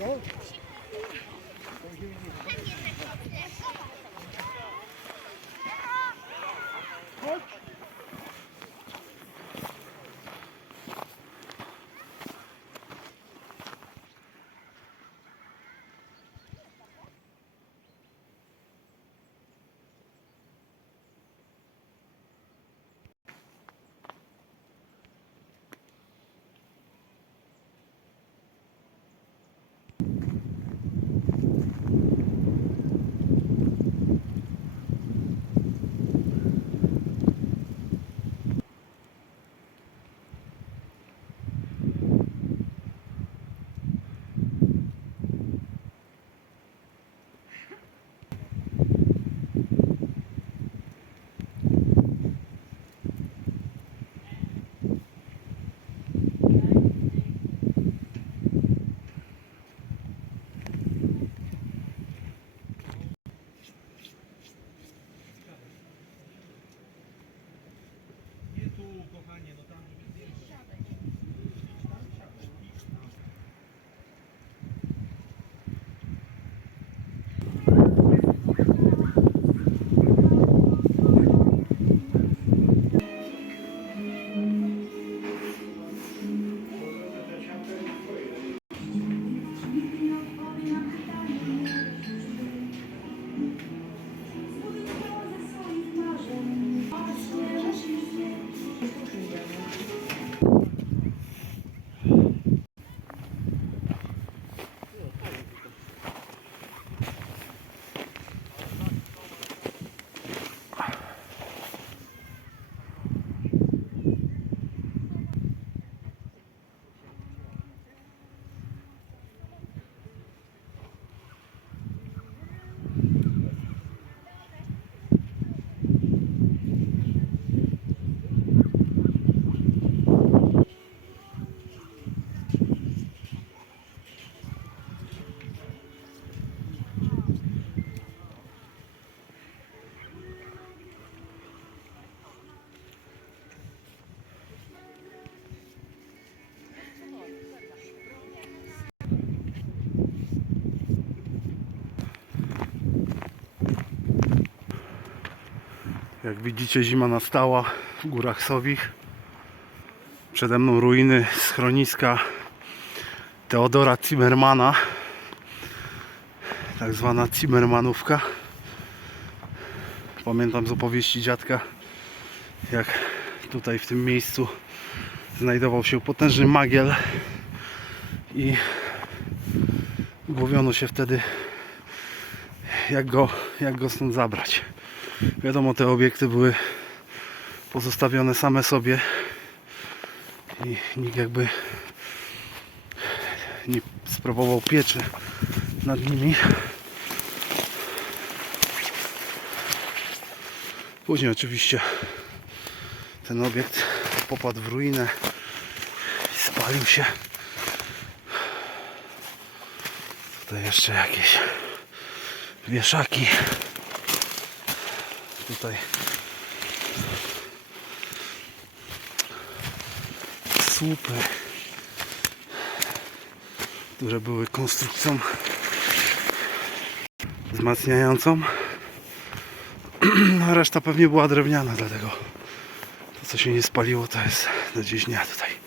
go. kochanie, no tam Jak widzicie zima nastała w górach Sowich. Przede mną ruiny schroniska Teodora Zimmermana. Tak zwana Zimmermanówka. Pamiętam z opowieści dziadka, jak tutaj w tym miejscu znajdował się potężny magiel i głowiono się wtedy jak go, jak go stąd zabrać. Wiadomo, te obiekty były pozostawione same sobie i nikt jakby nie sprawował pieczy nad nimi. Później oczywiście ten obiekt popadł w ruinę i spalił się. Tutaj jeszcze jakieś wieszaki tutaj słupy, które były konstrukcją wzmacniającą. A reszta pewnie była drewniana, dlatego to co się nie spaliło to jest do dziś dnia tutaj.